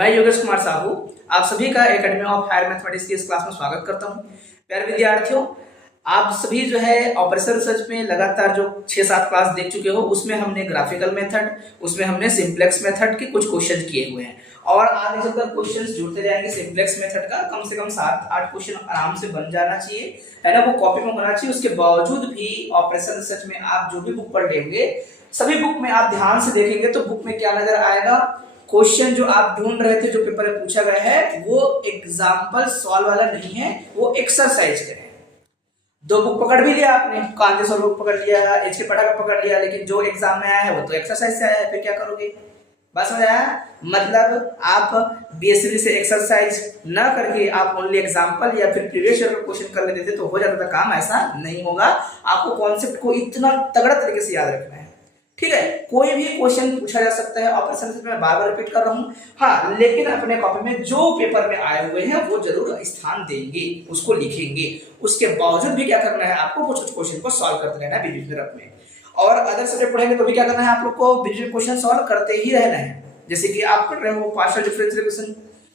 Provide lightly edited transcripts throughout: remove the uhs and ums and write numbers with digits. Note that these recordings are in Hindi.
मैं योगेश कुमार साहू आप सभी का एकेडमी ऑफ हायर मैथमेटिक्स की इस क्लास में स्वागत करता हूं। प्यारे विद्यार्थियों, आप सभी जो है ऑपरेशन रिसर्च में लगातार जो 6-7 क्लास देख चुके हो, उसमें हमने ग्राफिकल मेथड, उसमें हमने सिंप्लेक्स मेथड के कुछ क्वेश्चन किए हुए हैं और आगे चलकर क्वेश्चंस जुड़ते जाएंगे। सिंप्लेक्स मेथड का कम से कम 7-8 क्वेश्चन आराम से बन जाना चाहिए, है ना, वो कॉपी में होना चाहिए। उसके बावजूद भी ऑपरेशन रिसर्च में आप जो भी बुक पढ़ लेंगे, सभी बुक में आप ध्यान से देखेंगे तो बुक में क्या नजर आएगा, क्वेश्चन जो आप ढूंढ रहे थे, जो पेपर में पूछा गया है, वो एग्जाम्पल सॉल्व वाला नहीं है, वो एक्सरसाइज का है। 2 बुक पकड़ भी लिया आपने, कांदे सर बुक पकड़ लिया, एचके पढ़ा का पकड़ लिया, लेकिन जो एग्जाम में आया है वो तो एक्सरसाइज से आया है, फिर क्या करोगे? बस समझ आया? मतलब आप बेसिकली से एक्सरसाइज ना करके आप ओनली एग्जांपल या फिर प्रीवियस ईयर का क्वेश्चन कर लेते थे तो हो जाता था काम। ऐसा नहीं होगा, आपको कॉन्सेप्ट को इतना तगड़ा तरीके से याद रखना है, ठीक है। कोई भी क्वेश्चन पूछा जा सकता है, ऑपरेशन से मैं बार-बार रिपीट कर रहा हूं, हाँ, लेकिन अपने कॉपी में जो पेपर में आए हुए हैं वो जरूर स्थान देंगे, उसको लिखेंगे। उसके बावजूद भी क्या करना है आपको, कुछ क्वेश्चन को सॉल्व करते रहना है बीच में। और अदर सब्जेक्ट पढ़ेंगे तो भी क्या करना है आप लोग को, बीच में क्वेश्चन सॉल्व करते ही रहना है। जैसे कि आप पढ़ रहे हो पार्शियल डिफरेंशियल इक्वेशन,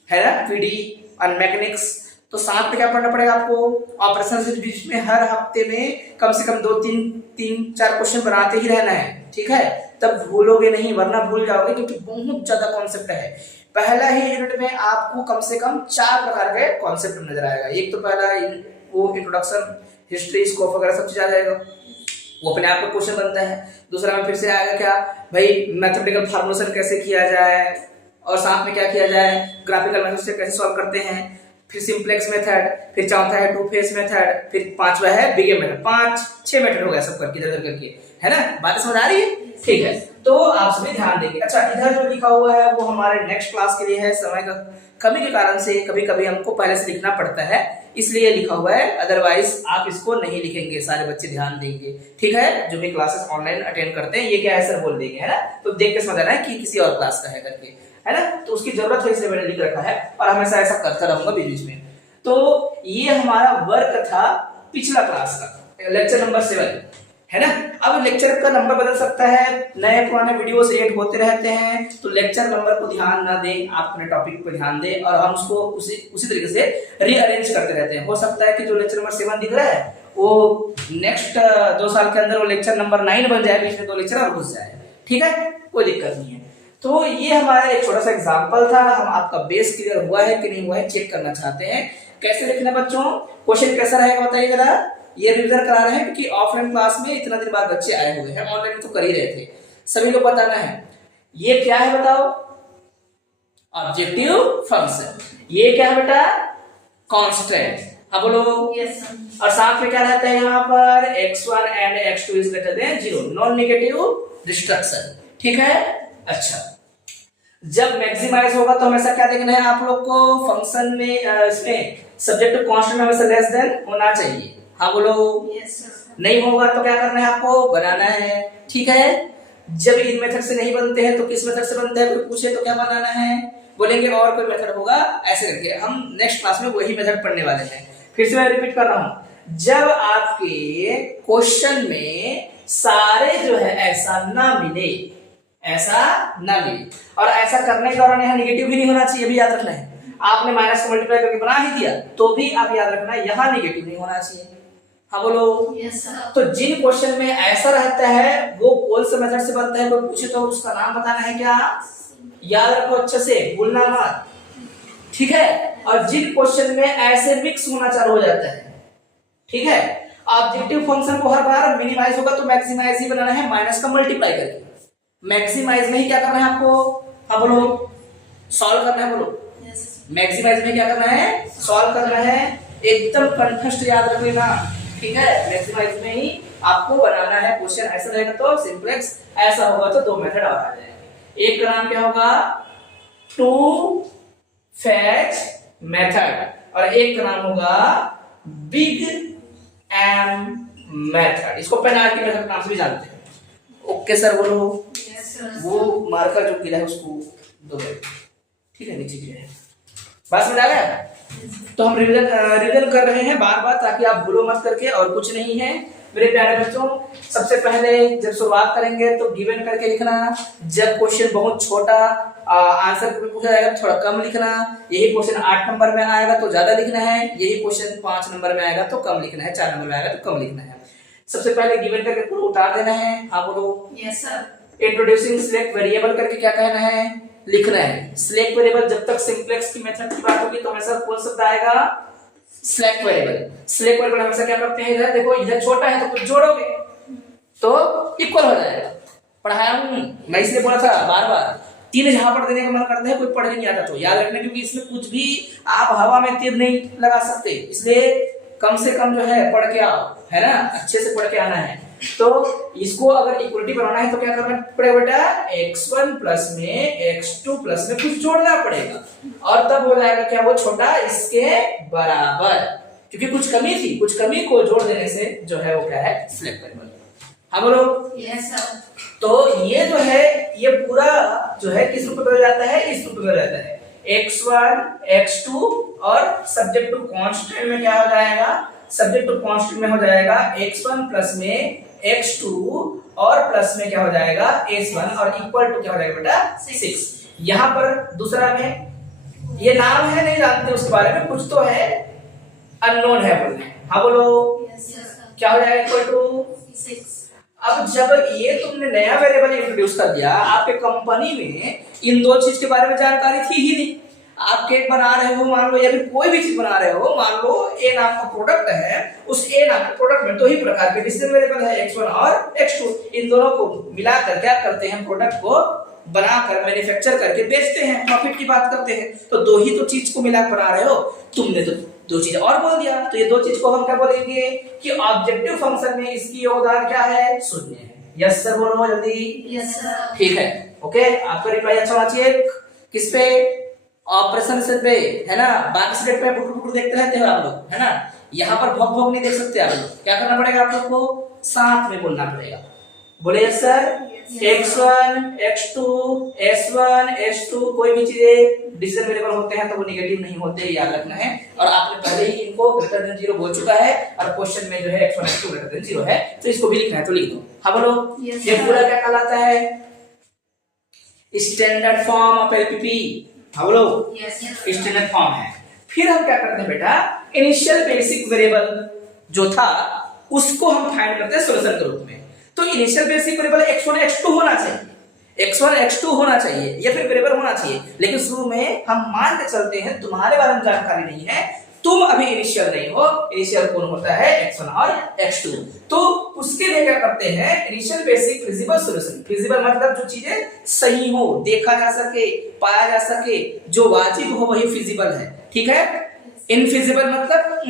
है ना, पीडी और मैकेनिक्स, तो साथ में क्या पढ़ना पड़ेगा आपको, ऑपरेशन से बीच में हर हफ्ते में कम से कम 2-3-4 क्वेश्चन बनाते ही रहना है, ठीक है। तब भूलोगे नहीं, वरना भूल जाओगे, क्योंकि बहुत ज्यादा कॉन्सेप्ट है। पहला ही यूनिट में आपको कम से कम 4 प्रकार के कॉन्सेप्ट नजर आएगा। एक तो पहला वो इंट्रोडक्शन, हिस्ट्री, स्कोप वगैरह सब चीज आ जाएगा, वो अपने आप का क्वेश्चन बनता है। दूसरा में फिर से आएगा क्या भाई, मैथमेटिकल फार्मूलेशन कैसे किया जाए, और साथ में क्या किया जाए, ग्राफिकल मेथड से कैसे सॉल्व करते हैं, फिर सिंप्लेक्स मेथड, फिर चौथा है 2 फेज मेथड, फिर 5वां है बिग मेथड। 5-6 मेथड हो गया सब करके, इधर करके, है ना। बात समझ आ रही है? ठीक है, तो आप सभी ध्यान देंगे। अच्छा, इधर जो लिखा हुआ है वो हमारे नेक्स्ट क्लास के लिए है। समय का कमी के कारण से कभी कभी हमको पहले से लिखना पड़ता है, इसलिए लिखा हुआ है, अदरवाइज आप इसको नहीं लिखेंगे। सारे बच्चे ध्यान देंगे, ठीक है। जो भी क्लासेस ऑनलाइन अटेंड करते हैं, ये क्या है सर बोल देंगे, है ना, तो देख के समझ आना है कि किसी और क्लास का है करके, है ना। तो उसकी जरूरत है, इसलिए मैंने लिख रखा है और हमेशा ऐसा करता रहूंगा बीच बीच में। तो ये हमारा वर्क था पिछला क्लास का, लेक्चर नंबर 7, है ना। अब लेक्चर का नंबर बदल सकता है, नए पुराने वीडियोस ऐड होते रहते हैं, तो लेक्चर नंबर को ध्यान ना दें, आप अपने टॉपिक पर ध्यान दें और हम उसको उसी तरीके से रीअरेंज करते रहते हैं। हो सकता है कि जो लेक्चर नंबर 7 दिख रहा है वो नेक्स्ट 2 साल के अंदर वो लेक्चर नंबर 9 बन जाए, बीच में 2 लेक्चर और घुस जाए, ठीक है, कोई दिक्कत नहीं है। तो ये हमारा एक छोटा सा एग्जाम्पल था। हम आपका बेस क्लियर हुआ है कि नहीं हुआ है चेक करना चाहते हैं। कैसे लिखना बच्चों, क्वेश्चन कैसा रहेगा बताइए जरा। ये रिवीजन करा रहे हैं क्योंकि ऑफलाइन क्लास में इतना दिन बाद बच्चे आए हुए हैं, ऑनलाइन तो कर ही रहे थे। सभी को बताना है ये क्या है, बताओ, ऑब्जेक्टिव फंक्शन। ये क्या है बेटा, कांस्टेंट। हाँ बोलो, यस सर। और साथ में क्या रहता है यहाँ पर, x1 and x2 is greater then 0, non negative destruction, ठीक है। अच्छा, जब मैक्सिमाइज होगा तो हमेशा क्या देखना है आप लोग को, फंक्शन में इसमें सब्जेक्ट कांस्टेंट हमेशा लेस देन होना चाहिए। हाँ बोलो, यस सर। नहीं होगा तो क्या करना है आपको, बनाना है, ठीक है। जब इन मेथड से नहीं बनते हैं तो किस मेथड से बनते हैं, कोई पूछे तो क्या बनाना है, बोलेंगे और कोई मेथड होगा, ऐसे करके हम नेक्स्ट क्लास में वही मेथड पढ़ने वाले हैं। फिर से मैं रिपीट कर रहा हूं, जब आपके क्वेश्चन में सारे जो है ऐसा ना मिले, और ऐसा करने के दौरान यहाँ निगेटिव भी नहीं होना चाहिए, भी याद रखना है। आपने माइनस को मल्टीप्लाई करके बना ही दिया तो भी आप याद रखना है यहाँ निगेटिव नहीं होना चाहिए। हाँ बोलो, यस सर। तो जिन क्वेश्चन में ऐसा रहता है वो कौन से मेथड से बनता है, कोई पूछे तो उसका नाम बताना है, क्या याद रखो अच्छे से, भूलना मत, ठीक है। और जिन क्वेश्चन में ऐसे मिक्स होना चालू हो जाता है, ठीक है, ऑब्जेक्टिव फंक्शन को हर बार मिनिमाइज होगा तो मैक्सिमाइज ही बनाना है, माइनस का मल्टीप्लाई करके। मैक्सिमाइज में ही क्या करना है आपको, हाँ बोलो, सॉल्व करना है, बोलो, मैक्सिमाइज में क्या करना है, सॉल्व करना है, एकदम कंठस्थ याद रख लेना, ठीक है। मैक्सिमाइज में ही आपको बनाना है क्वेश्चन, ऐसा रहेगा तो सिंप्लेक्स, ऐसा होगा तो 2 मेथड और आ जाएंगे। एक का नाम क्या होगा, 2 फेच मेथड, और एक का नाम होगा बिग एम मेथड। इसको पेनाल्टी मेथड के नाम से भी जानते हैं। ओके सर बोलो, यस सर। वो मार्कर जो किया है उसको दो, ठीक है, नीचे किया है, बात समझ आ गया। तो हम रिवीजन कर रहे हैं बार बार, ताकि आप भूलो मत करके, और कुछ नहीं है मेरे प्यारे बच्चों। सबसे पहले जब शुरुआत करेंगे तो गिवन करके लिखना। जब क्वेश्चन बहुत छोटा आंसर पूछा जाएगा थोड़ा कम लिखना, यही क्वेश्चन 8 नंबर में आएगा तो ज्यादा लिखना है, यही क्वेश्चन 5 नंबर में आएगा तो कम लिखना है, 4 नंबर में आएगा तो कम लिखना है। सबसे पहले गिवन करके पूरा उतार देना है। हाँ बोलो। Yes sir. Introducing select variable करके क्या कहना है, लिखना है। सिलेक्ट वेरिएबल जब तक सिंपलेक्स की मेथड की बात होगी तो हमेशा कौन शब्द आएगा, सिलेक्ट वेरिएबल। सिलेक्ट वेरिएबल हमेशा क्या करते हैं, इधर देखो इधर छोटा है तो कुछ जोड़ोगे तो इक्वल हो जाएगा। पढ़ाया हूं मैं, इसलिए बोला था बार बार, 3 झापड़ देने का मन करता है, कोई पढ़ नहीं आता तो याद रखना, क्योंकि इसमें कुछ भी आप हवा में तीर नहीं लगा सकते, इसलिए कम से कम जो है पढ़ के आओ, है ना, अच्छे से पढ़ के आना है। तो इसको अगर इक्वलिटी बनाना है तो क्या करना पड़ेगा बेटा, x1 प्लस में x2 प्लस में कुछ जोड़ना पड़ेगा और तब हो जाएगा क्या, वो छोटा इसके बराबर, क्योंकि कुछ कमी थी, कुछ कमी को जोड़ देने से जो है वो क्या है, सिलेक्ट वेरिएबल। हाँ बोलो। Yes sir. तो ये जो है ये पूरा जो है किस रूप में बदल जाता है, इस रूप में बदल जाता है, x1 x2 और सब्जेक्ट टू कांस्टेंट में क्या हो जाएगा, सब्जेक्ट टू कांस्टेंट में हो जाएगा x1 प्लस में x2 और प्लस में क्या हो जाएगा s1 और इक्वल टू क्या हो जाएगा बेटा 6। यहाँ पर दूसरा में ये नाम है, नहीं जानते उसके बारे में, कुछ तो है, अननोन है बोलने। हाँ बोलो। Yes sir. क्या हो जाएगा, इक्वल टू 6। अब जब ये तुमने नया वेरिएबल इंट्रोड्यूस कर दिया, आपके कंपनी में इन दो चीज के बारे में जानकारी थी ही नहीं। आप केक बना रहे हो मान लो, या फिर कोई भी चीज बना रहे हो, मान लो ए नाम का प्रोडक्ट है, उस ए नाम के प्रोडक्ट में दो ही प्रकार के डिसीजन वेरिएबल है, x1 और x2। इन दोनों को मिलाकर क्या करते हैं, प्रोडक्ट को बनाकर मैन्युफैक्चर करके बेचते हैं, प्रॉफिट की बात करते हैं। तो दो ही तो चीज को मिलाकर बना रहे हो, तुमने तो दो चीज और बोल दिया, तो ये दो चीज को हम क्या बोलेंगे कि ऑब्जेक्टिव फंक्शन में इसकी योगदान क्या है, शून्य है। यस सर बोलो जल्दी। Yes sir. ठीक है, ओके। आपका रिप्लाई अच्छा होना चाहिए, किस पे, ऑपरेशन से पे, है ना। बाकी सब्जेक्ट में बुट देखते रहते हो आप लोग, है ना, यहाँ पर भोग भोग नहीं देख सकते आप लोग। क्या करना पड़ेगा आप लोग को, साथ में बोलना पड़ेगा। बोले yes sir. x1 x2 s1 s2 कोई भी चीजें डिसीजन वेरिएबल होते हैं तो वो नेगेटिव नहीं होते, याद रखना है। और आपने पहले ही इनको ग्रेटर देन 0 बोल चुका है, और क्वेश्चन में जो है x1 x2 ग्रेटर देन 0 है, तो इसको भी लिखना है तो लिख दो। हाँ बोलो। ये पूरा क्या कहलाता है, स्टैंडर्ड फॉर्म ऑफ एलपीपी। हाँ बोलो। स्टैंडर्ड फॉर्म है। फिर हम क्या करते हैं बेटा, इनिशियल बेसिक वेरिएबल जो था उसको हम फाइंड करते हैं सॉल्यूशन के रूप में। तो initial basic variable x1 x2 होना चाहिए, x1 x2 होना चाहिए, या फिर वेरिएबल होना चाहिए। लेकिन शुरू में हम मान के चलते हैं तुम्हारे बारे में जानकारी नहीं है, तुम अभी इनिशियल नहीं हो, इनिशियल कौन होता है, x1 और x2। तो उसके लिए क्या करते हैं, initial basic feasible solution. Feasible मतलब जो चीजें सही हो, देखा जा सके, पाया जा सके, जो वाजिब हो वही फिजिबल है, ठीक है। इनफिजिबल मतलब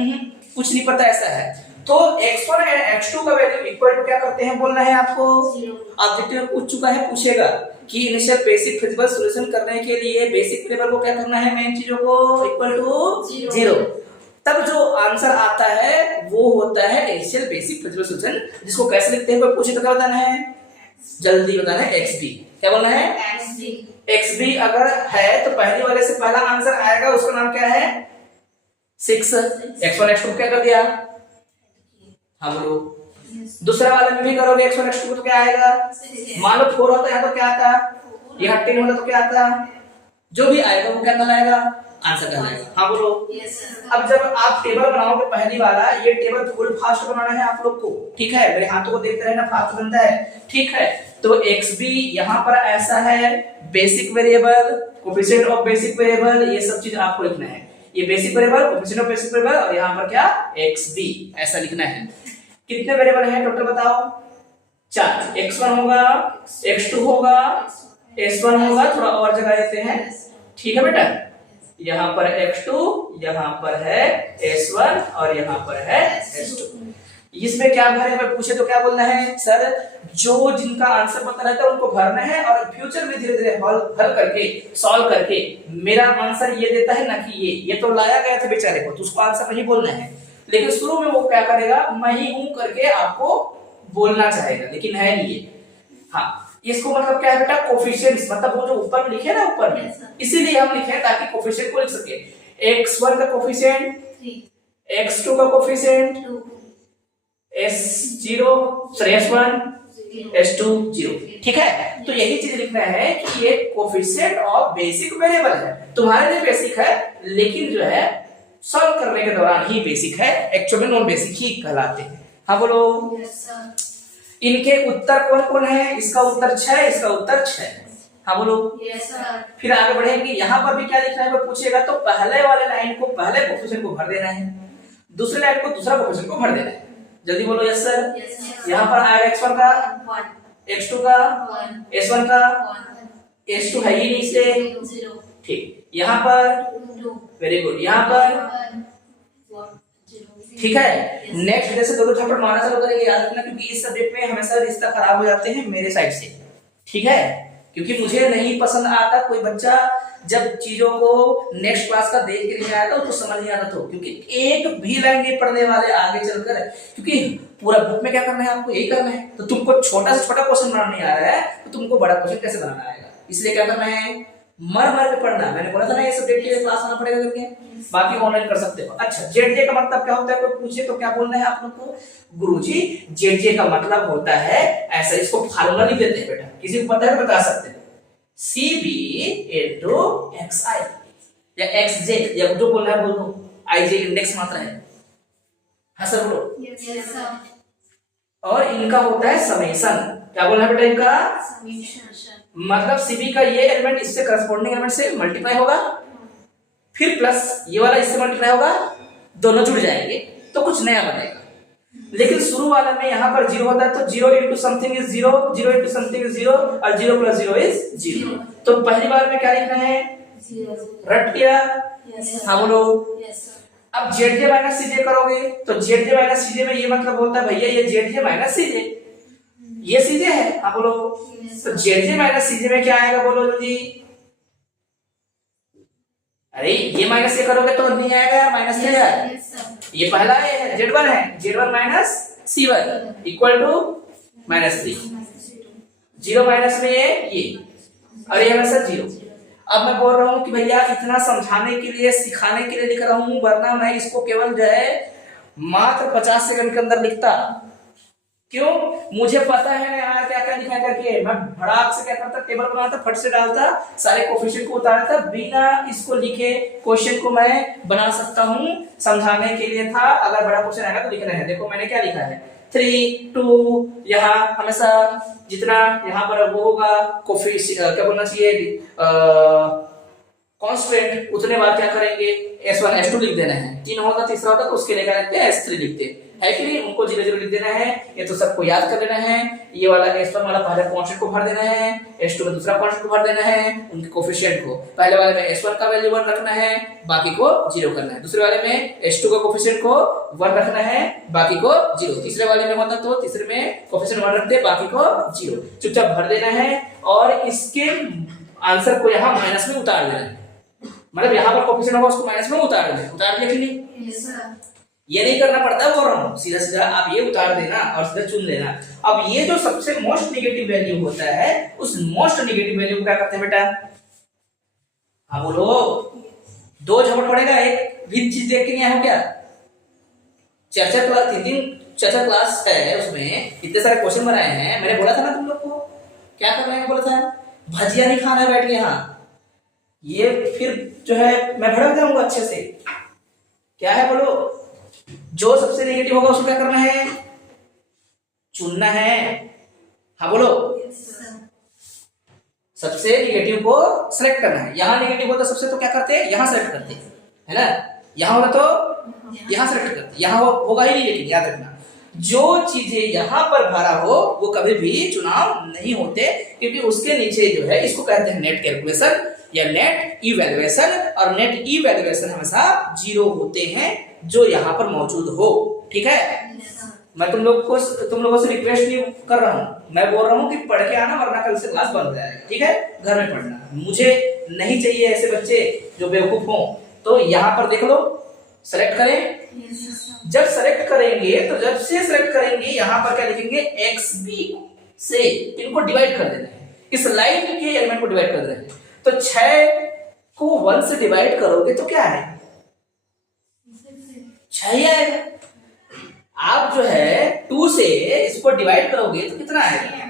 कुछ नहीं पता, ऐसा है। तो x1 और x2 का वैल्यू इक्वल टू क्या करते हैं, बोलना है आपको, ऑब्जेक्टिव में पूछ चुका है, पूछेगा कि इनिशियल बेसिक फिजिबल सॉल्यूशन करने के लिए बेसिक वेरिएबल को क्या करना है, मेन चीजों को इक्वल टू 0। तब जो आंसर आता है वो होता है इनिशियल बेसिक फिजिबल सॉल्यूशन, जिसको कैसे लिखते हैं, कोई पूछे तो क्या बताना है, जल्दी बताना है, xb। क्या बोलना है, xb अगर है तो पहले वाले से पहला आंसर आएगा, उसका नाम क्या है, 6। x1 x2 क्या कर दिया, हाँ बोलो। दूसरा वाले में भी करोगे x1 x2 को तो क्या आएगा, मान लो 4 होता है तो क्या आता, ये 10 होता तो क्या आता, जो भी आएगा वो क्या कहलाएगा, आंसर कहलाएगा। हाँ बोलो। अब जब आप टेबल बनाओगे पहली वाला, ये टेबल फुल फास्ट बनाना है आप लोग को, ठीक है, मेरे हाथों को देखते रहना, फास्ट बनता है, ठीक है। तो xb यहाँ पर ऐसा है, basic variable, coefficient of basic variable, ये सब चीज आपको लिखना है। ये basic variable, coefficient of basic variable, और यहाँ पर क्या, xb ऐसा लिखना है। कितने वेरिएबल हैं टोटल बताओ, 4। x1 होगा, x2 होगा, s1 होगा, थोड़ा और जगह देते हैं, ठीक है बेटा। यहाँ पर x2, यहाँ पर है s1 और यहाँ पर है s2। इसमें क्या भरे, मैं पूछे तो क्या बोलना है, सर जो जिनका आंसर पता रहता है उनको भरना है, और फ्यूचर में धीरे धीरे हल करके, सॉल्व करके मेरा आंसर ये देता है ना कि ये तो लाया गया था बेचारे को, तो उसको आंसर नहीं बोलना है। लेकिन शुरू में वो क्या करेगा, मैं ही हूं करके आपको बोलना चाहेगा, लेकिन है नहीं ये। हाँ, इसको मतलब क्या है बेटा, कोफिशिएंट्स, मतलब वो जो ऊपर लिखे ना ऊपर में, इसीलिए हम लिखे ताकि कोफिशिएंट को लिख सके। x1 का कोफिशिएंट 3, x2 का कोफिशिएंट 2, s0 s1 S2 0। ठीक है, तो यही चीज लिखना है कि ये कोफिशिएंट ऑफ बेसिक वेरिएबल है, तुम्हारे लिए बेसिक है लेकिन जो है सॉल्व करने के दौरान ही बेसिक है, एक्चुअल में नॉन बेसिक ही कहलाते हैं। हाँ बोलो। इनके उत्तर कौन कौन है? इसका उत्तर 6, इसका उत्तर 6। हाँ बोलो। फिर आगे बढ़ेंगे, यहाँ पर भी क्या लिखना है वो पूछेगा, तो पहले वाले लाइन को पहले कोफिशिएंट को भर देना है, दूसरे लाइन को दूसरा कोफिशिएंट को भर देना है। जल्दी बोलो। Yes sir. यहाँ पर आएगा x1 का, x2 का, s1 का, s2 है ही नहीं से, ठीक। यहाँ पर वेरी गुड, यहाँ पर ठीक है। नेक्स्ट जैसे दो चैप्टर माना चालू करेंगे, याद रखना, क्योंकि इस सब्जेक्ट में हमेशा रिश्ता खराब हो जाते हैं मेरे साइड से, ठीक है, क्योंकि मुझे नहीं पसंद आता कोई बच्चा जब चीजों को नेक्स्ट क्लास का देख के नहीं आया था उसको समझ नहीं आता, तो क्योंकि एक भी लाइन नहीं पढ़ने वाले आगे चलकर, क्योंकि पूरा बुक में क्या करना है आपको, यही करना है। तो तुमको छोटा से छोटा क्वेश्चन बनाना नहीं आ रहा है तो तुमको बड़ा क्वेश्चन कैसे बनाना आएगा, इसलिए क्या करना है, मर मर के पढ़ना। मैंने बोला था ना ये सब्जेक्ट के लिए क्लास आना पड़ेगा करके, बाकी ऑनलाइन कर सकते हो। अच्छा, जेडजे का मतलब क्या होता है, कोई पूछे तो क्या बोलना है आप लोग को, गुरुजी जेडजे का मतलब होता है ऐसा, इसको फार्मूला नहीं देते हैं बेटा, किसी को पता है तो बता सकते हैं, CB into XI या XJ, या जो बोलना है बोल दो, IJ इंडेक्स मात्रा है। हाँ सर बोलो। और इनका होता है समेशन, क्या बोलना है बेटा इनका, मतलब CB का ये एलिमेंट इससे करस्पॉन्डिंग एलिमेंट से मल्टीप्लाई होगा, फिर प्लस ये वाला इससे मल्टीप्लाई होगा, दोनों जुड़ जाएंगे तो कुछ नया बनेगा। लेकिन शुरू वाला में यहाँ पर 0 होता है तो 0 into something is 0, 0 into something is 0 और 0 plus 0 इज 0। तो पहली बार में क्या लिखना है, रट किया। हाँ बोलो। अब जेडजे माइनस सीजे करोगे तो जेडजे माइनस सीजे में ये मतलब होता है भैया ये जेडजे माइनस सीजे, ये सीजे है। हाँ बोलो। तो जेडजे माइनस सीजे में क्या आएगा बोलो जल्दी, अरे ये माइनस ये करोगे तो नहीं आएगा यार, माइनस से यार, ये पहला है Z1 है, Z1 minus C1 equal to -3, 0 minus में ये और ये हमेशा 0। अब मैं बोल रहा हूँ कि भैया इतना समझाने के लिए सिखाने के लिए लिख रहा हूँ, वरना मैं इसको केवल जो है मात्र 50 सेकंड के अंदर लिखता। क्यों, मुझे पता है यार क्या क्या लिखा करके, मैं भड़ाक से क्या करता, टेबल बनाता, फट से डालता, सारे कोफिशिएंट को उतारता, बिना इसको लिखे क्वेश्चन को मैं बना सकता हूँ, समझाने के लिए था। अगर बड़ा क्वेश्चन आएगा तो लिखना है। देखो मैंने क्या लिखा है, 3 2, यहाँ हमेशा जितना यहाँ पर वो होगा कोफिशिएंट, क्या बोलना चाहिए, कांस्टेंट, उतने बार क्या करेंगे, S1 S2 लिख देना है। 3 होगा तीसरा होता तो उसके लिए क्या लिखते हैं, S3 लिखते है कि नहीं, उनको 0 0 लिख देना है। ये तो सबको याद कर लेना है। ये वाला S1 वाला पहले कांस्टेंट को भर देना है, S2 में दूसरा कांस्टेंट को भर देना है, उनके कोफिशिएंट को। पहले वाले में S1 का वैल्यू 1 रखना है, बाकी को 0 करना है। दूसरे वाले में S2 का कोफिशिएंट को 1 रखना है, बाकी को 0। तीसरे वाले में होता तो तीसरे में कोफिशिएंट 1 रखते, बाकी को 0। चुपचाप भर देना है और इसके आंसर को यहाँ माइनस में उतार देना है, मतलब यहाँ पर कोफिशिएंट होगा उसको माइनस में उतार देना। उतार दिया कि नहीं? Yes sir. ये नहीं करना पड़ता, बोल रहा हूँ, सीधा सीधा आप ये उतार देना और सीधा चुन लेना। अब ये जो सबसे मोस्ट नेगेटिव वैल्यू होता है, उस मोस्ट नेगेटिव वैल्यू को क्या करते हैं बेटा? हाँ बोलो। 2 झपट पड़ेगा, एक भी चीज देख के नहीं आया हो क्या? चर्चा क्लास 3 चर्चा क्लास है, उसमें इतने सारे क्वेश्चन बनाए हैं। मैंने बोला था ना तुम लोग को क्या करना है, बोला था भजिया नहीं खाना है बैठ के यहाँ। ये फिर जो है मैं भड़क जाऊंगा अच्छे से। क्या है बोलो? जो सबसे नेगेटिव होगा उसको क्या करना है? चुनना है। हाँ बोलो। सबसे नेगेटिव को सेलेक्ट करना है। यहाँ नेगेटिव होता सबसे तो क्या करते हैं? यहाँ सेलेक्ट करते हैं, है ना? यहाँ होगा तो यहाँ सेलेक्ट करते, यहाँ होगा ही नहीं। लेकिन याद रखना, जो चीजें यहाँ पर भरा हो वो कभी भी चुनाव नहीं होते, क्योंकि उसके नीचे जो है इसको कहते हैं नेट कैलकुलेशन या नेट इवैल्यूएशन। और नेट इवैल्यूएशन हमेशा 0 होते हैं जो यहाँ पर मौजूद हो। ठीक है? मैं तुम लोगों से रिक्वेस्ट नहीं कर रहा हूँ, मैं बोल रहा हूँ कि पढ़ के आना, वरना कल से क्लास बंद हो जाएगा। ठीक है? घर में पढ़ना। मुझे नहीं चाहिए ऐसे बच्चे जो बेवकूफ हों। तो यहाँ पर देख लो, सेलेक्ट करें। जब सेलेक्ट करेंगे तो जब से सेलेक्ट करेंगे यहाँ पर क्या लिखेंगे? XB से इनको डिवाइड कर देना है, इस लाइन के एलिमेंट को डिवाइड कर देना है। तो 6 को 1 से डिवाइड करोगे तो क्या है? 6 ही आएगा। आप जो है 2 से इसको डिवाइड करोगे तो कितना आएगा?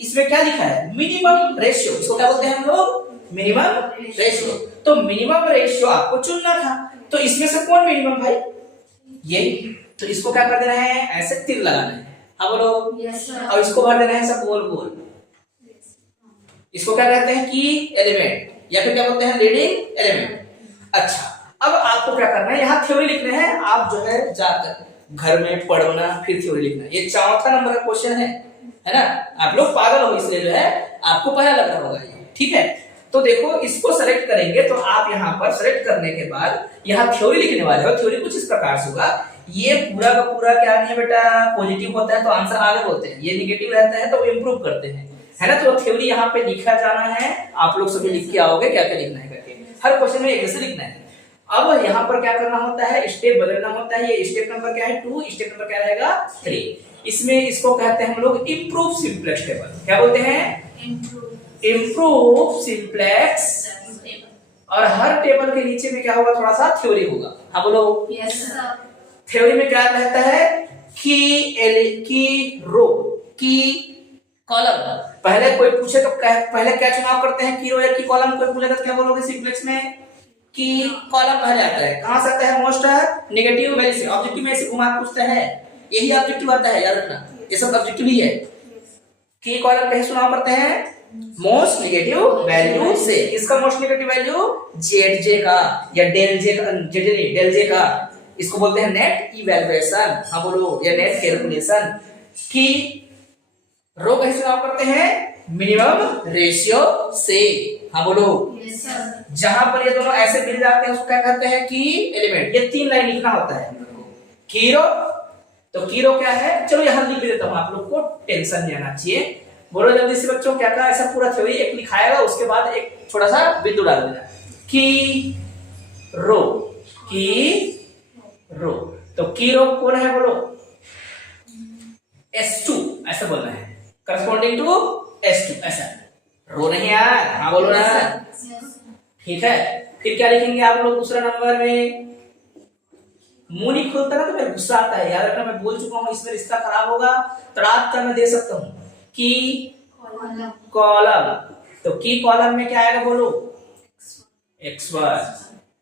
इसमें क्या लिखा है, मिनिमम रेशियो, इसको क्या बोलते हैं हम लोग, मिनिमम रेशियो। तो मिनिमम रेशियो आपको चुनना था, तो इसमें से कौन मिनिमम भाई, यही, तो इसको क्या कर देना है, ऐसे तीर लगाना है, हाँ बोलो, यस सर। और इसको भर देना है सब गोल गोल। इसको क्या कहते हैं, की एलिमेंट, या फिर क्या बोलते हैं, लीडिंग एलिमेंट। अच्छा, अब आपको क्या करना है, यहाँ थ्योरी लिखना है, आप जो है जाकर घर में पढ़ना, फिर थ्योरी लिखना। ये चौथा नंबर का क्वेश्चन है ना, आप लोग पागल हो इसलिए जो है आपको पता लग रहा होगा ये, ठीक है। तो देखो, इसको सेलेक्ट करेंगे तो आप यहाँ पर सेलेक्ट करने के बाद यहाँ थ्योरी लिखने वाले हो। थ्योरी कुछ इस प्रकार से होगा, ये पूरा का पूरा क्या नहीं है बेटा, पॉजिटिव होता है तो आंसर आगे बोलते हैं, ये निगेटिव रहता है तो वो इंप्रूव करते हैं, है ना। तो थ्योरी यहाँ पे लिखा जाना है, आप लोग सभी लिख के आओगे क्या क्या लिखना है करके, हर क्वेश्चन में एक जैसे लिखना है। अब यहाँ पर क्या करना होता है, स्टेप बदलना होता है। ये स्टेप नंबर क्या है, 2, स्टेप नंबर क्या रहेगा, 3। इसमें इसको कहते हैं हम लोग इम्प्रूव सिंप्लेक्स टेबल। क्या बोलते हैं, इम्प्रूव सिंप्लेक्स। और हर टेबल के नीचे में क्या होगा, थोड़ा सा थ्योरी होगा, हाँ बोलो, यस सर। थ्योरी में क्या रहता है, की रो, की कॉलम। पहले कोई पूछे तो पहले क्या चुनाव करते हैं, की रो या की कॉलम। कोई पूछेगा तो क्या बोलोगे, सिंप्लेक्स में की कॉलम कहा जाता है। कहां से आता है, मोस्ट नेगेटिव वैल्यू से। ऑब्जेक्टिव में ऐसे घुमा पूछता है, यही ऑब्जेक्टिव आता है, याद रखना, ये सब ऑब्जेक्टिव ही है। की कॉलम कहीं चुनाव करते हैं, मोस्ट नेगेटिव वैल्यू से। किसका most negative value, Z J का, या डेल जे का, डेल जे का, इसको बोलते हैं नेट इवैल्यूएशन, हाँ बोलो, या नेट कैलकुलेशन। की रो कहीं चुनाव करते हैं, मिनिमम रेशियो से, हाँ बोलो, यस सर। जहां पर ये दोनों ऐसे मिल जाते हैं उसको क्या कहते हैं, की एलिमेंट। ये 3 लाइन लिखना होता है की रो। तो की रो क्या है, चलो यहां लिख देता हूं, आप लोग को टेंशन नहीं आना चाहिए। बोलो जल्दी से बच्चों, क्या कहा, ऐसा पूरा थ्योरी एक लिखाएगा, उसके बाद एक छोटा सा बिंदु डाल देना, की रो, की रो। तो की रो कौन है, बोलो, S2, ऐसा बोलना है, करस्पॉन्डिंग टू S2, ऐसा। रो नहीं यार, हाँ बोलो ना, ठीक है। फिर क्या लिखेंगे आप लोग दूसरा नंबर में, मुंह नहीं खुलता ना तो मेरे गुस्सा आता है, याद रखना, मैं बोल चुका हूं, इसमें रिश्ता खराब होगा, तड़ाक मैं दे सकता हूं। की कॉलम, तो की कॉलम में क्या आएगा, बोलो, x1,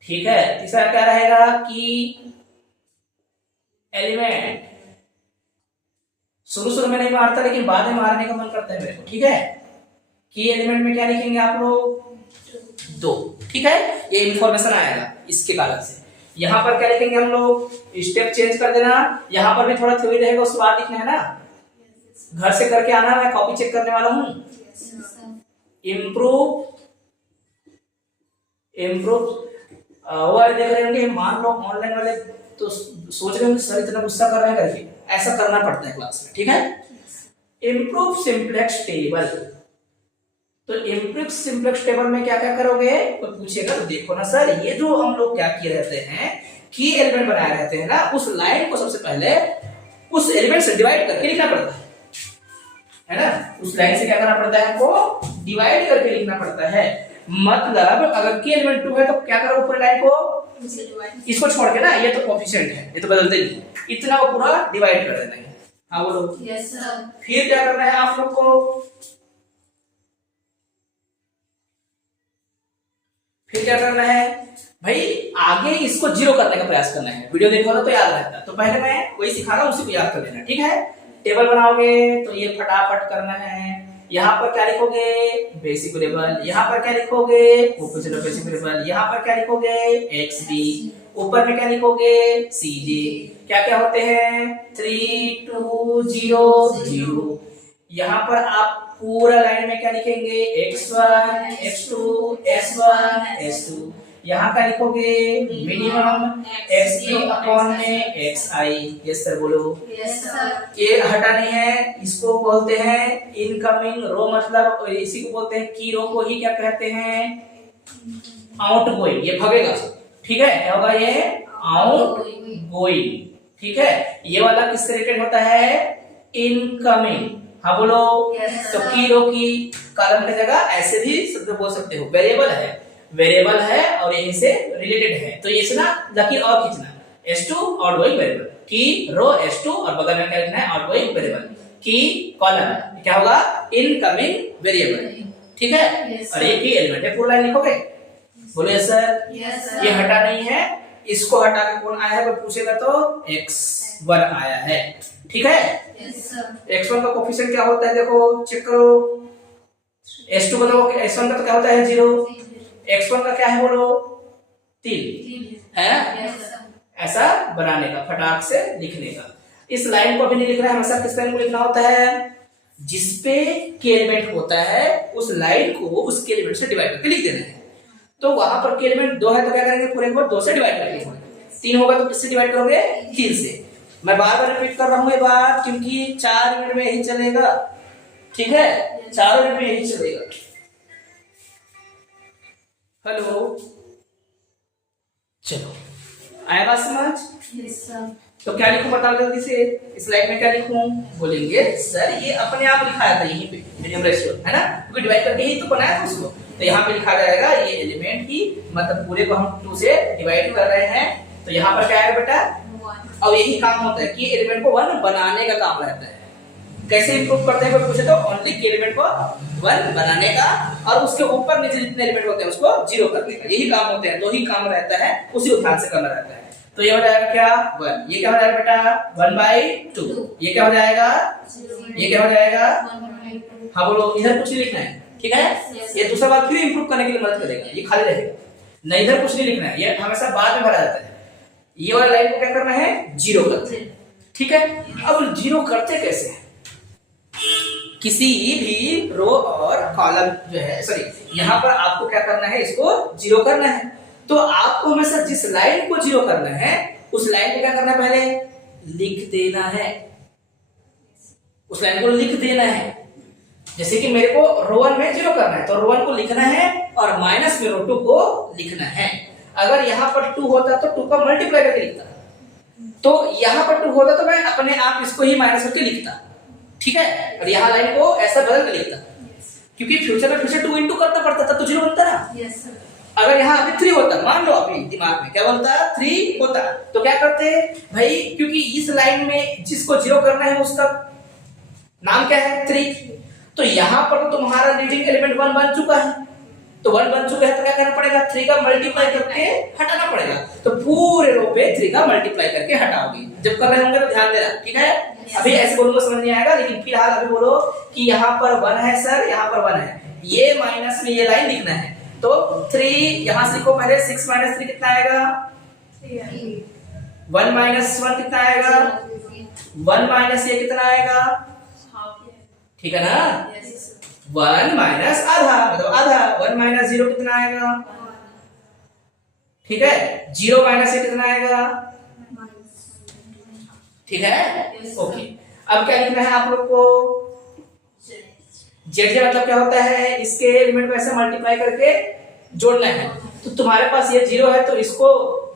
ठीक है। तीसरा क्या रहेगा, की एलिमेंट। शुरू में नहीं मारता, लेकिन बाद में मारने का मन करता है मेरे को, ठीक है। की एलिमेंट में क्या लिखेंगे आप लोग, 2, ठीक है। ये इंफॉर्मेशन आएगा इसके कारण से। यहाँ पर क्या लिखेंगे हम लोग, स्टेप चेंज कर देना, यहाँ पर भी थोड़ा थ्योरी रहेगा, उसके बाद लिखना है ना, घर से करके आना, मैं कॉपी चेक करने वाला हूँ। इम्प्रूव वो वाले देख रहे होंगे, मान लो ऑनलाइन वाले तो सोच रहे होंगे सर इतना गुस्सा कर रहे हैं करके, ऐसा करना पड़ता है क्लास में, ठीक है। इम्प्रूव सिंप्लेक्स टेबल, तो इम्प्रूव सिंप्लेक्स टेबल में क्या क्या करोगे, कोई पूछेगा तो देखो ना सर, ये जो हम लोग क्या किए रहते हैं, की एलिमेंट बनाए रहते हैं ना, उस लाइन को सबसे पहले उस एलिमेंट से डिवाइड करके लिखना पड़ता है ना। उस लाइन से क्या करना पड़ता है, हमको डिवाइड करके लिखना पड़ता है। मतलब अगर की एलिमेंट 2 है तो क्या करोगे, पूरे लाइन को इसको छोड़ के ना, ये तो कोफिशिएंट है, ये तो बदलते नहीं, इतना को पूरा डिवाइड कर देना है, हाँ बोलो, यस सर। फिर क्या करना है आप लोग को, फिर क्या करना है भाई, आगे इसको 0 करने का प्रयास करना है। वीडियो देखो ना तो याद रहता है, तो पहले मैं वही सिखा रहा हूं, उसी को याद कर लेना, ठीक है। टेबल बनाओगे तो ये फटाफट करना है। यहाँ पर क्या लिखोगे, बेसिक वेरिएबल, यहाँ पर क्या लिखोगे, बेसिक वेरिएबल, यहाँ पर क्या लिखोगे, XD, ऊपर में क्या लिखोगे, CJ। क्या क्या होते हैं, 3 2 0 0। यहाँ पर आप पूरा लाइन में क्या लिखेंगे, x1 x2 s1 s2। यहाँ का लिखोगे मिनिमम x3 अपॉन में xi। यस सर बोलो, यस सर। ये हटानी है, इसको बोलते हैं इनकमिंग रो, मतलब इसी को बोलते हैं की रो को ही क्या कहते हैं, आउट गोइंग। ये भगेगा, ठीक है, क्या होगा ये, आउट गोइंग, ठीक है। ये वाला किससे रिलेटेड होता है, इनकमिंग, हाँ बोलो। yes, तो की रो की कॉलम की जगह ऐसे भी शब्द बोल सकते हो, वेरिएबल है और यहीं से रिलेटेड है, तो ये ना लकीर और खींचना, S2 आउटगोइंग वेरिएबल, की रो S2 और बगल में क्या लिखना है, आउटगोइंग वेरिएबल। की कॉलम, क्या होगा इनकमिंग वेरिएबल, ठीक है। Yes, और एक ही एलिमेंट है, पूरा लाइन लिखोगे, बोलो यस सर। Yes, sir. ये हटा नहीं है, इसको हटा के कौन आया है कोई पूछेगा तो x1 आया है, ठीक है। Yes, sir. x1 का कोफिशिएंट क्या होता है देखो चेक करो, s2 का तो s1 का तो क्या होता है 0, x1 का क्या है बोलो 3 है। Yes, sir. ऐसा बनाने का, फटाक से लिखने का। इस लाइन को अभी नहीं लिखना है, हमेशा किस लाइन को लिखना होता है, जिसपे के एलिमेंट होता है उस लाइन को उस के एलिमेंट से डिवाइड करके लिख देना है। तो वहां पर के एलिमेंट 2 है तो क्या करेंगे, पूरे को 2 से डिवाइड करेंगे, 3 होगा तो किससे डिवाइड करोगे 3 से। मैं बार बार रिपीट कर रहा हूं ये बात, क्योंकि 4 मिनट में यही चलेगा, ठीक है, 4 मिनट में यही चलेगा। हेलो, चलो आया बात समझ। Yes, sir. तो क्या लिखूं बताओ जल्दी से, इस स्लाइड में क्या लिखूं, बोलेंगे सर ये अपने आप लिखाया था यहीं पे मीडियम रेशियो है ना, क्योंकि डिवाइड करके ही तो बनाया था उसको। तो यहाँ पे लिखा जाएगा ये एलिमेंट की, मतलब पूरे को हम 2 से डिवाइड कर रहे हैं, तो यहाँ पर क्या आएगा बेटा 1. अब यही काम होता है कि एलिमेंट को 1 बनाने का काम रहता है। कैसे इंप्रूव करते हैं कोई पूछे तो ओनली के एलिमेंट को 1 बनाने का, और उसके ऊपर नीचे जितने एलिमेंट होते हैं उसको 0 करने का, यही काम होते हैं, 2 ही काम रहता है, उसी को ध्यान से करना रहता है। तो ये हो जाएगा क्या 1, ये क्या हो जाएगा बेटा 1/2, ये क्या हो जाएगा, ये क्या हो जाएगा, 1/2. हाँ बोलो, इधर कुछ नहीं लिखना है, ठीक है। Yes. ये दूसरा बात फिर इंप्रूव करने के लिए मदद करेगा, ये खाली रहेगा, नहीं इधर कुछ नहीं लिखना है, ये हमेशा बाद में भरा जाता है। ये वाला लाइन को क्या करना है 0 करते हैं, ठीक है। अब 0 करते कैसे हैं, किसी भी रो और कॉलम जो है, सॉरी यहाँ पर आपको क्या करना है, इसको 0 करना है। तो आपको हमेशा जिस लाइन को 0 करना है उस लाइन को क्या करना है, पहले लिख देना है, उस लाइन को लिख देना है। जैसे कि मेरे को रो 1 में 0 करना है तो रो 1 को लिखना है और माइनस में रो 2 को लिखना है। अगर यहाँ पर 2 होता तो 2 का मल्टीप्लाई करके लिखता, तो यहाँ पर 2 होता तो मैं अपने आप इसको ही माइनस करके लिखता, ठीक है। और यहाँ लाइन को ऐसा बदल कर लिखता, क्योंकि फ्यूचर में फिर से 2 इंटू करना पड़ता था तो 0 बनता ना। Yes, sir. अगर यहाँ अभी 3 होता, मान लो अभी दिमाग में क्या बनता 3 होता, तो क्या करते भाई, क्योंकि इस लाइन में जिसको 0 करना है उसका नाम क्या है 3, तो यहाँ पर तो तुम्हारा लीडिंग एलिमेंट 1 बन चुका है, तो 1 बन चुका है तो क्या करना पड़ेगा 3 का मल्टीप्लाई करके हटाना पड़ेगा। तो पूरे रो पे 3 का मल्टीप्लाई करके हटाओगे, जब कर रहे होंगे तो ध्यान देना, ठीक है। अभी ऐसे बोलूंगा समझ नहीं आएगा, लेकिन फिलहाल अभी बोलो कि यहाँ पर 1 है सर, यहाँ पर 1 है, ये माइनस में ये लाइन लिखना है, तो 3 यहाँ से लिखो पहले, 6 - 3 कितना आएगा, 1 - 1 कितना आएगा, 1 - ये कितना आएगा, ठीक है ना, 1 - आधा मतलब आधा, 1 - 0 कितना आएगा, ठीक है, 0 - ये कितना आएगा, ठीक है, ओके। अब क्या लिखना है आप लोग को, जेड मतलब क्या होता है, इसके एलिमेंट को ऐसे मल्टीप्लाई करके जोड़ना है। तो तुम्हारे पास ये 0 है तो इसको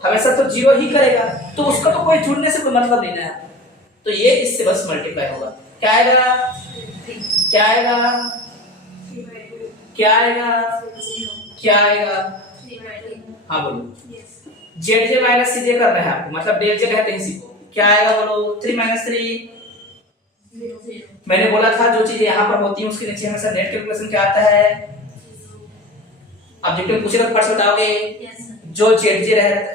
हमेशा तो 0 ही करेगा, तो उसका तो कोई जुड़ने से कोई मतलब नहीं है, तो ये इससे बस मल्टीप्लाई होगा। क्या आएगा, क्या आएगा, क्या आएगा, क्या आएगा, हाँ बोलो, जेड जे माइनस सी जे करना है आपको, मतलब डेल जे कहते हैं इसी को। क्या आएगा बोलो, 3 - 3, मैंने बोला था जो चीजें यहाँ पर होती हैं उसके नीचे हमेशा नेट कैलकुलेशन क्या आता है, ऑब्जेक्टिव पूछेगा तो फर्स्ट बताओगे। जो जेड जे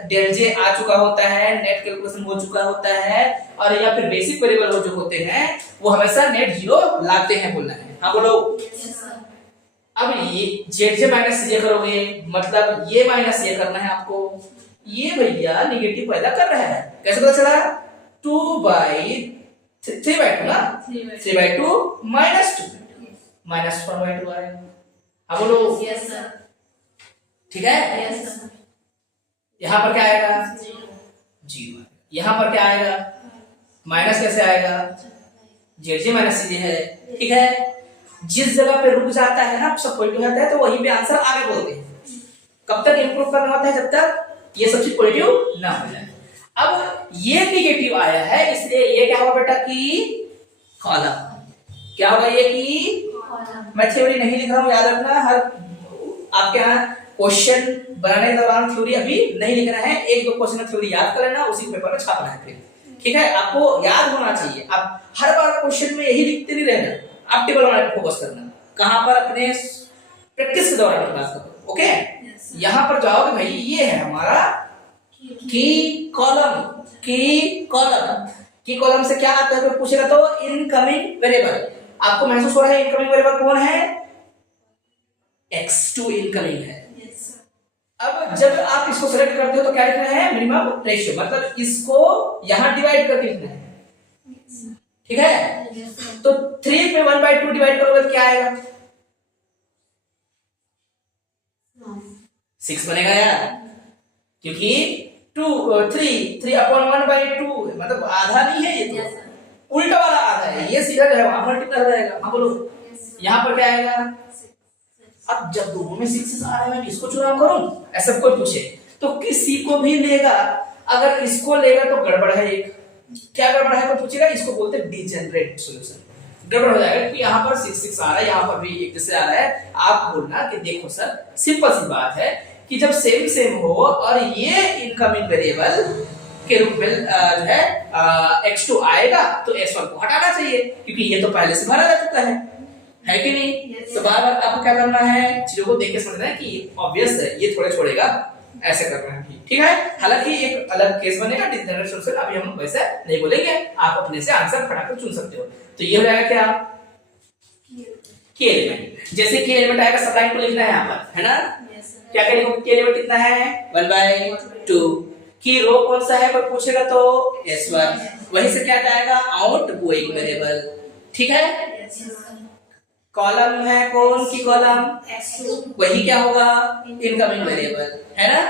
डेल जे आ चुका होता है, नेट कैलकुलेशन हो चुका होता है, और या फिर बेसिक वेरिएबल जो होते हैं वो हमेशा नेट 0 लाते हैं, बोलना है, हाँ बोलो। अब ये जेड जे माइनस जे करोगे, मतलब ये माइनस ये करना है आपको, ये भैया निगेटिव पैदा कर रहा है, कैसे पता चला, 3/2 ना, 3/2 -2 -1/2 आएगा, हाँ बोलो, ठीक है। यहाँ पर क्या आएगा 0, यहाँ पर क्या आएगा माइनस, कैसे आएगा, जेड जे माइनस सी है, ठीक है। जिस जगह पे रुक जाता है ना सब पॉजिटिव आता है तो वहीं पे आंसर आगे बोलते हैं। कब तक इंप्रूव करना होता है, जब तक ये सब चीज पॉजिटिव ना हो जाए। अब ये निगेटिव आया है इसलिए ये क्या होगा बेटा की कॉलम, क्या होगा ये की, मैं थ्योरी नहीं लिख रहा हूँ, याद रखना, हर आपके यहाँ क्वेश्चन बनाने के दौरान थ्योरी अभी नहीं लिखना है, 1-2 क्वेश्चन थ्योरी याद कर लेना, उसी पेपर में छापना है फिर, ठीक है, आपको याद होना चाहिए। आप हर बार क्वेश्चन में यही लिखते नहीं रहना, आप टेबल बनाने पर फोकस करना। कहां पर? अपने प्रैक्टिस के दौरान की बात करो। ओके, यहां पर जाओगे भाई, ये है हमारा की कॉलम। की कॉलम से क्या आता है? तो पूछेगा तो इनकमिंग वेरिएबल। आपको महसूस हो रहा है इनकमिंग वेरिएबल कौन है? x2 इनकमिंग है। अब जब आप इसको सेलेक्ट करते हो तो क्या लिखना है? मिनिमम रेशियो, मतलब इसको यहां डिवाइड करके लिखना है। ठीक है, तो 3 में 1/2 डिवाइड करोगे तो क्या आएगा? 6 बनेगा यार, क्योंकि 3/1/2 मतलब आधा नहीं है, ये तो उल्टा वाला आधा है, ये सीधा जो है वहां मल्टीप्लाई हो जाएगा। हाँ बोलो, यहाँ पर क्या आएगा? अब जब दोनों में 6 आ रहा है, मैं इसको चुनाव करूं, ऐसा कोई पूछे तो किसी को भी लेगा। अगर इसको लेगा तो गड़बड़ है। एक क्या गड़बड़ है तो पूछेगा, इसको बोलते हैं डिजेनरेट सॉल्यूशन। गड़बड़ हो जाएगा क्योंकि यहाँ पर 6 आ रहा है, यहाँ पर भी एक जैसे आ रहा है। आप बोलना कि देखो सर, सिंपल सी बात है कि जब सेम हो और ये इनकमिंग वेरिएबल के रूप में जो है x2 आएगा तो x1 को हटाना चाहिए, क्योंकि ये तो पहले से भरा जा चुका है कि नहीं? तो बार बार आपको क्या करना है? चीजों को देख के समझना है कि ऑब्वियस है, ये थोड़े छोड़ेगा, ऐसे करना है। ठीक है, हालांकि एक अलग केस बनेगा डिजेनरेट सॉल्यूशन, अभी हम वैसे नहीं बोलेंगे, आप अपने से आंसर फटाफट चुन सकते हो। तो ये हो जाएगा क्या? के एलिमेंट। जैसे के एलिमेंट आएगा, सब लाइन को लिखना है यहाँ पर, है ना? क्या क्या लिखोगे? के एलिमेंट कितना है? 1/2। की रो कौन सा है कोई पूछेगा तो s1, वहीं से क्या जाएगा? Outgoing variable. ठीक है, कॉलम है कौन की कॉलम? वही क्या होगा? इनकमिंग वेरिएबल, है ना?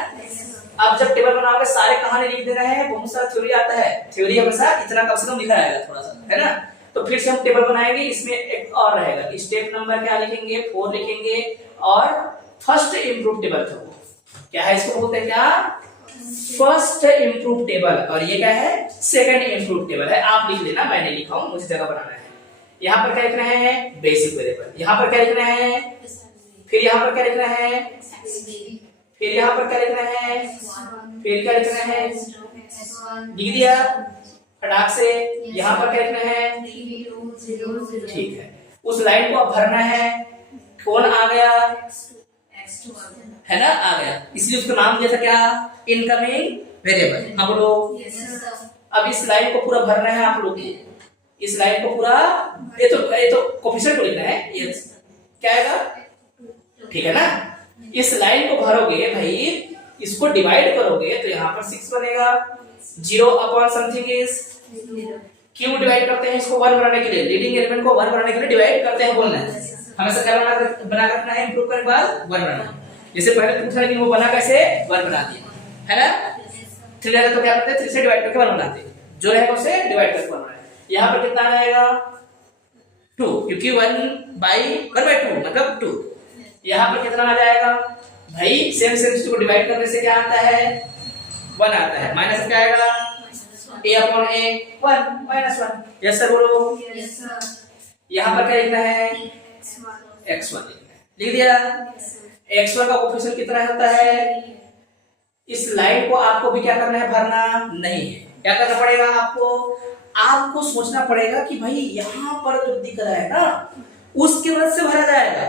अब जब टेबल बनाओगे सारे कहानी लिख दे रहे हैं, बहुत सारा थ्योरी आता है, थ्योरी हमेशा इतना कम से कम लिखा रहेगा थोड़ा सा, है ना? तो फिर से हम टेबल बनाएंगे, इसमें एक और रहेगा कि स्टेप नंबर क्या लिखेंगे? 4 लिखेंगे, और फर्स्ट इंप्रूव टेबल था वो क्या है? इसको बोलते हैं क्या? First improve table. और ये क्या है? सेकंड इंप्रूव टेबल है। आप लिख लेना, मैं नहीं लिखा हूं, मुझे जगह बनाना है। यहाँ पर क्या लिखना है? Basic variable. यहाँ पर क्या लिखना है? फिर यहाँ पर क्या लिखना है? फिर यहाँ पर क्या लिखना है? फिर क्या लिखना है? लिख दिया फटाक से। यहाँ पर क्या लिखना है? ठीक है, उस लाइन को अब भरना है। कौन आ गया? है ना, आ गया, इसलिए उसका नाम दिया था क्या? Incoming variable. अब लोग अब इस लाइन को पूरा भरना है आप लोग, इस लाइन को पूरा, ये तो कोफिशिएंट को लिखना है, ये क्या आएगा? ठीक है ना? इस लाइन को भरोगे भाई, इसको डिवाइड करोगे तो यहाँ पर 6 बनेगा। 0 अपॉन समथिंग इज क्यों डिवाइड करते हैं? इसको 1 बनाने के लिए, लीडिंग एलिमेंट को 1 बनाने के लिए डिवाइड करते हैं, बोलना है हमेशा। क्या बना रखना है? इंप्रूव करने के बाद 1 बनाना। जैसे पहले पूछा लेकिन वो बना कैसे? 1 बना दिया, है ना? 3 रहेगा तो क्या करते हैं? 3 से डिवाइड करके 1 बनाते हैं, जो रहेगा उसे डिवाइड करके 1 बनाना है। यहाँ पर कितना आ जाएगा? 2, क्योंकि 1/2 मतलब 2। यहाँ पर कितना आ जाएगा भाई? सेम चीज को डिवाइड करने से क्या आता है? 1 आता है। माइनस क्या आएगा? a upon a 1 -1। Yes sir बोलो। यहाँ पर क्या लिखना है? x1 लिखना है। लिख दिया। x1 का कोफिशिएंट कितना होता है? इस लाइन को आपको भी क्या करना है? भरना नहीं है। क्या करना पड़ेगा आपको सोचना पड़ेगा कि भाई यहाँ पर जो दिख रहा है ना, उसकी मदद से भरा जाएगा।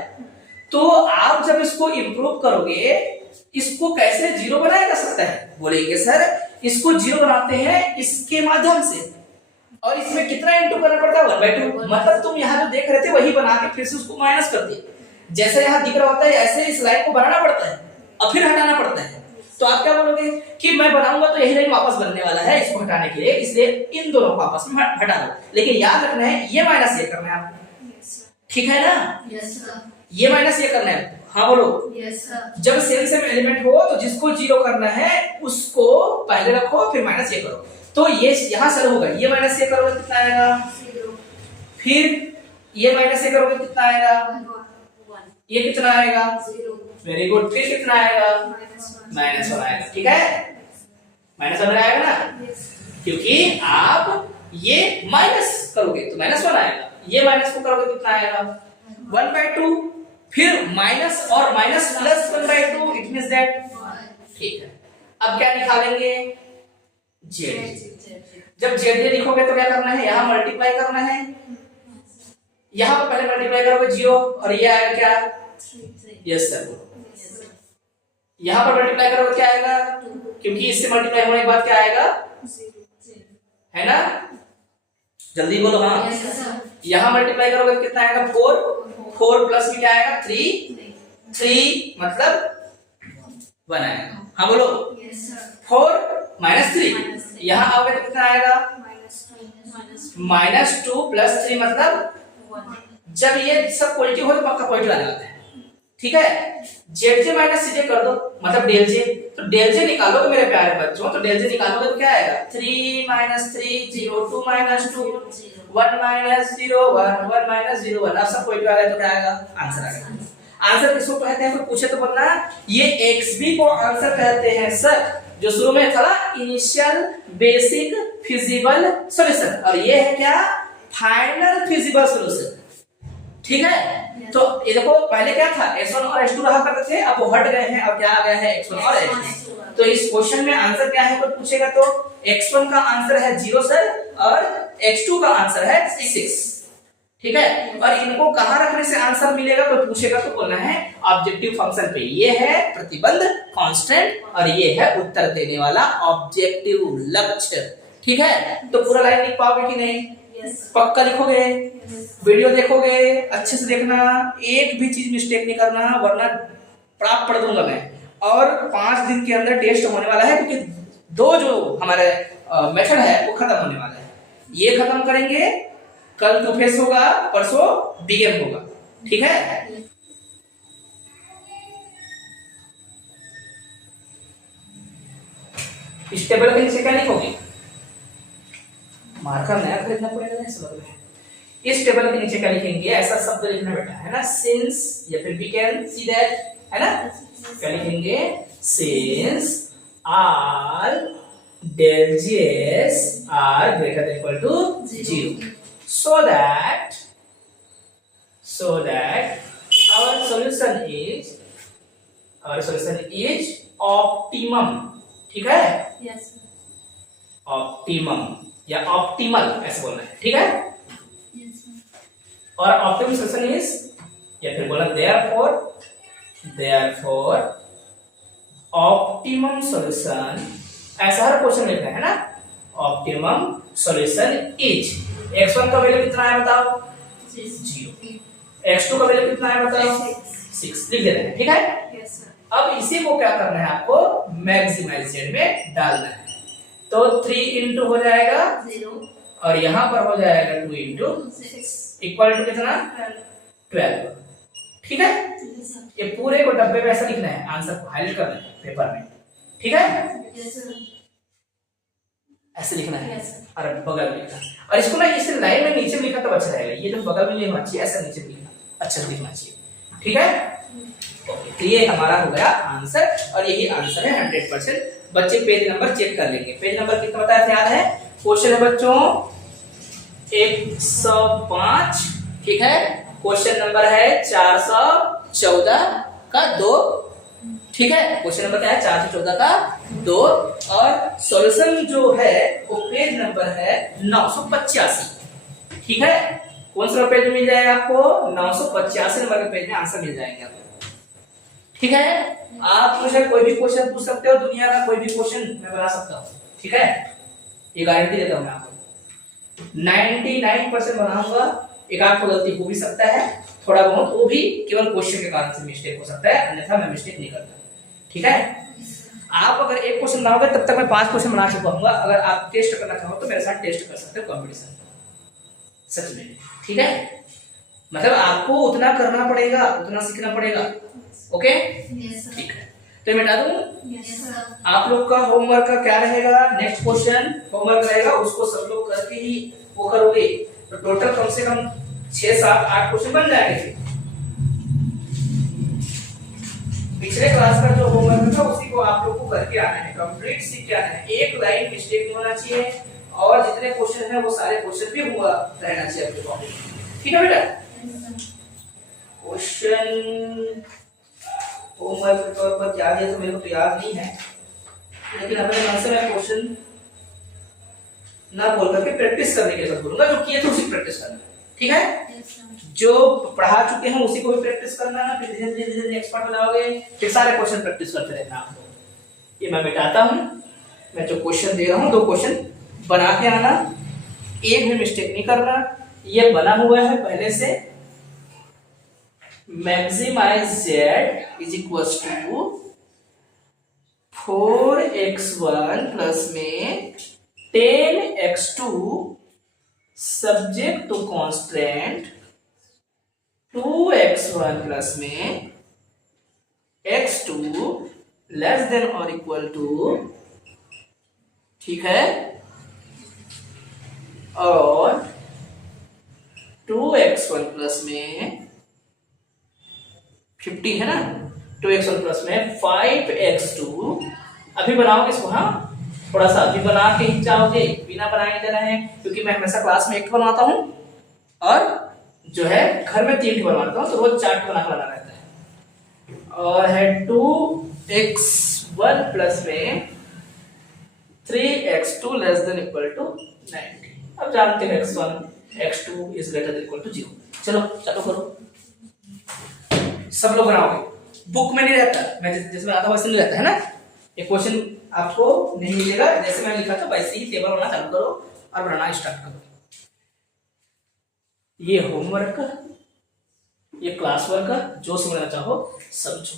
तो आप जब इसको इंप्रूव करोगे, इसको कैसे 0 बनाया जा सकता है? बोलेंगे सर इसको 0 बनाते हैं इसके माध्यम से, और इसमें कितना इंटू करना पड़ता है? 1/2। मतलब तुम यहाँ जो देख रहे थे वही बना के फिर से उसको माइनस कर दिए। जैसे यहाँ दिख रहा होता है ऐसे इस लाइन को बनाना पड़ता है और फिर हटाना पड़ता है। तो आप क्या बोलोगे कि मैं बनाऊंगा तो यही लाइन वापस बनने वाला है, इसको हटाने के लिए, इसलिए इन दोनों को आपस में हटा दो। लेकिन याद रखना है ये माइनस ये करना है आपको, ठीक है ना? ये माइनस ये करना है। हाँ बोलो। जब सेम एलिमेंट हो तो जिसको 0 करना है उसको पहले रखो, फिर माइनस ये करो। तो ये यहाँ सर होगा, ये माइनस ये करोगे कितना आएगा? फिर ये माइनस ये करोगे कितना आएगा? ये कितना आएगा? Very good. फिर कितना आएगा? -1 आएगा। ठीक है, -1 आएगा ना, क्योंकि आप ये माइनस करोगे तो -1 आएगा। ये माइनस को करोगे कितना आएगा? 1/2। फिर माइनस और minus plus 1/2, it means that. ठीक है, अब क्या निकालेंगे? z। जब ZJ लिखोगे तो क्या करना है, यहाँ मल्टीप्लाई करना है, यहाँ पर पहले मल्टीप्लाई करोगे 0 और ये आएगा क्या, यस सर, यहाँ पर मल्टीप्लाई करोगे क्या आएगा, क्योंकि इससे मल्टीप्लाई होने के बाद क्या आएगा, है ना, जल्दी बोलो हाँ, यहाँ मल्टीप्लाई करोगे तो कितना आएगा 4, 4 प्लस में क्या आएगा 3 मतलब 1 आएगा, हाँ बोलो 4 माइनस 3, यहाँ आओगे तो कितना आएगा -2 प्लस 3 मतलब, जब ये सब पॉजिटिव हो तो पक्का पॉजिटिव आने वाला है, ठीक है। ZJ माइनस CJ कर दो मतलब डेल जे, तो डेल जे निकालोगे मेरे प्यारे बच्चों, तो डेल जे निकालोगे तो क्या आएगा 3 माइनस 3 0 2 माइनस 2 1 माइनस 0 1 1 माइनस 0 1, अब सब पॉजिटिव आ गया तो क्या आएगा, आंसर आ गया। आंसर किसको कहते हैं, कोई पूछे तो बोलना ये XB को आंसर कहते हैं सर, जो शुरू में था इनिशियल बेसिक फिजिबल सॉल्यूशन, और ये है क्या, फाइनल फिजिबल सॉल्यूशन, ठीक है। तो ये देखो पहले क्या था, x1 और x2 रहा करते थे, अब वो हट गए हैं, अब क्या आ गया है x1 और x2। तो इस क्वेश्चन में आंसर क्या है, कोई पूछेगा तो x1 का आंसर है 0 सर, और x2 का आंसर है 6, ठीक है। और इनको कहां रखने से आंसर मिलेगा, कोई पूछेगा तो बोलना है ऑब्जेक्टिव फंक्शन पे, ये है प्रतिबंध कांस्टेंट और ये है उत्तर देने वाला ऑब्जेक्टिव लक्ष्य, ठीक है। तो पूरा लाइन लिख पाओगे कि नहीं, पक्का लिखोगे, वीडियो देखोगे, अच्छे से देखना, एक भी चीज मिस्टेक नहीं करना, वरना प्राप्त पढ़ दूंगा मैं। और 5 दिन के अंदर टेस्ट होने वाला है, क्योंकि 2 जो हमारे मेथड है वो खत्म होने वाला है, ये खत्म करेंगे, कल 2 फेस होगा, परसों बिगेन होगा, ठीक है। इस टेबल के नीचे क्या लिखोगे, मार्कर नया खरीदना पड़ेगा ना, इस में इस टेबल के नीचे क्या लिखेंगे, ऐसा शब्द लिखना बेटा, है ना, सिंस या फिर वी कैन सी दैट, है ना, क्या लिखेंगे, since are del GS are greater than equal to 0, so that our solution is optimum, ठीक है, ऑप्टिमम या ऑप्टिमल ऐसे बोलना है, ठीक है। और ऑप्टिमम सोल्यूशन इज, या फिर बोला देयरफॉर ऑप्टिमम सॉल्यूशन, ऐसा हर क्वेश्चन लिखना है ना, ऑप्टिमम सॉल्यूशन इज, x1 का वैल्यू कितना है बताओ 0, x2 का वैल्यू कितना है बताओ 6, लिख देना है, ठीक है। अब इसी को क्या करना है, आपको मैक्सिमाइजेशन में डालना है, तो 3 इंटू हो जाएगा 0 और यहाँ पर हो जाएगा 2 इंटू 6 इक्वल टू कितना 12, ठीक है। ये पूरे को डब्बे में ऐसा लिखना है, आंसर को हाईलाइट करना है पेपर में, ठीक है, ऐसे लिखना है, और बगल में लिखना, और इसको ना इस लाइन में नीचे लिखा तो अच्छा रहेगा, ये जो बगल में लिखना चाहिए, ऐसा नीचे लिखना अच्छा से लिखना चाहिए, ठीक है। ओके, तो ये हमारा हो गया आंसर, और यही आंसर है 100%। बच्चे पेज नंबर चेक कर लेंगे, पेज नंबर कितना बताया था, याद है, क्वेश्चन है बच्चों 105, ठीक है, क्वेश्चन नंबर है 414 का 2, ठीक है, क्वेश्चन नंबर क्या है 414 का 2, और सॉल्यूशन जो है वो पेज नंबर है 985, ठीक है। कौन सा पेज मिल जाएगा आपको, 985 नंबर के पेज में आंसर मिल जाएंगे आपको, ठीक है। आप मुझे कोई भी क्वेश्चन पूछ सकते हो, दुनिया का कोई भी क्वेश्चन मैं बना सकता हूँ, ठीक है, ये गारंटी देता हूँ मैं आपको, 99% बनाऊंगा, एक आध तो गलती हो भी सकता है, थोड़ा बहुत, वो भी केवल क्वेश्चन के कारण से मिस्टेक हो सकता है, अन्यथा मैं मिस्टेक नहीं करता, ठीक है। आप अगर एक क्वेश्चन बनाओगे तब तक मैं 5 क्वेश्चन बना चुका हूँ, अगर आप टेस्ट करना चाहो तो मेरे साथ टेस्ट कर सकते हो, कंपटीशन सच में, ठीक है। मतलब आपको उतना करना पड़ेगा, उतना सीखना पड़ेगा, ओके, ठीक है। तो मैं बता दूं, आप लोग का होमवर्क का क्या रहेगा, नेक्स्ट क्वेश्चन होमवर्क रहेगा, उसको सब लोग करके ही वो करोगे, तो टोटल कम से कम 6 7 8 क्वेश्चन बन जाएंगे। पिछले क्लास का जो होमवर्क था उसी को आप लोग को करके आना है, कंप्लीट सीख के आना है, एक लाइन मिस्टेक नहीं होना चाहिए, और जितने क्वेश्चन है वो सारे क्वेश्चन भी हुआ रहना चाहिए आपके कॉपी में, ठीक है बेटा। क्वेश्चन होमवर्क के तौर पर क्या दिया तो मेरे को तो याद नहीं है, लेकिन अपने मन से मैं क्वेश्चन ना बोल करके प्रैक्टिस करने के साथ बोलूंगा, जो किए थे उसी प्रैक्टिस करना है, ठीक है। Yes sir. जो पढ़ा चुके हैं उसी को भी प्रैक्टिस करना है, फिर धीरे धीरे धीरे एक्सपर्ट हो जाओगे, फिर सारे क्वेश्चन प्रैक्टिस करते रहना आपको। ये मैं मिटाता हूँ, मैं जो क्वेश्चन दे रहा हूँ 2 क्वेश्चन बना के आना, एक भी मिस्टेक नहीं करना। ये बना हुआ है पहले से, maximise z is equal to 4x1 plus में 10x2 subject to constant 2x1 plus में x2 लेस देन और इक्वल टू, ठीक है, और 2x1 प्लस में 50 है ना, 2x1 प्लस में 5x2। अभी बनाओगे इसको, हाँ थोड़ा सा अभी बना के ही जाओगे, बिना बनाए देना है, क्योंकि मैं हमेशा क्लास में 1 बनवाता हूँ और जो है घर में 3 बनवाता हूँ, तो रोज 4 बना रहता है। और है 2x1 प्लस में 3x2 less than equal to 90। अब जानते हैं x1 x2 is greater than equal to 0। चलो चालू करो, सब लोग बनाओगे, बुक में नहीं रहता, मैं जिसमें आता वैसे नहीं रहता है ना। एक क्वेश्चन आपको नहीं मिलेगा, जैसे मैं लिखा था वैसे ही टेबल बनाना चालू करो और बनाना स्टार्ट करो। ये होमवर्क, ये क्लास वर्क, जो समझना चाहो समझो।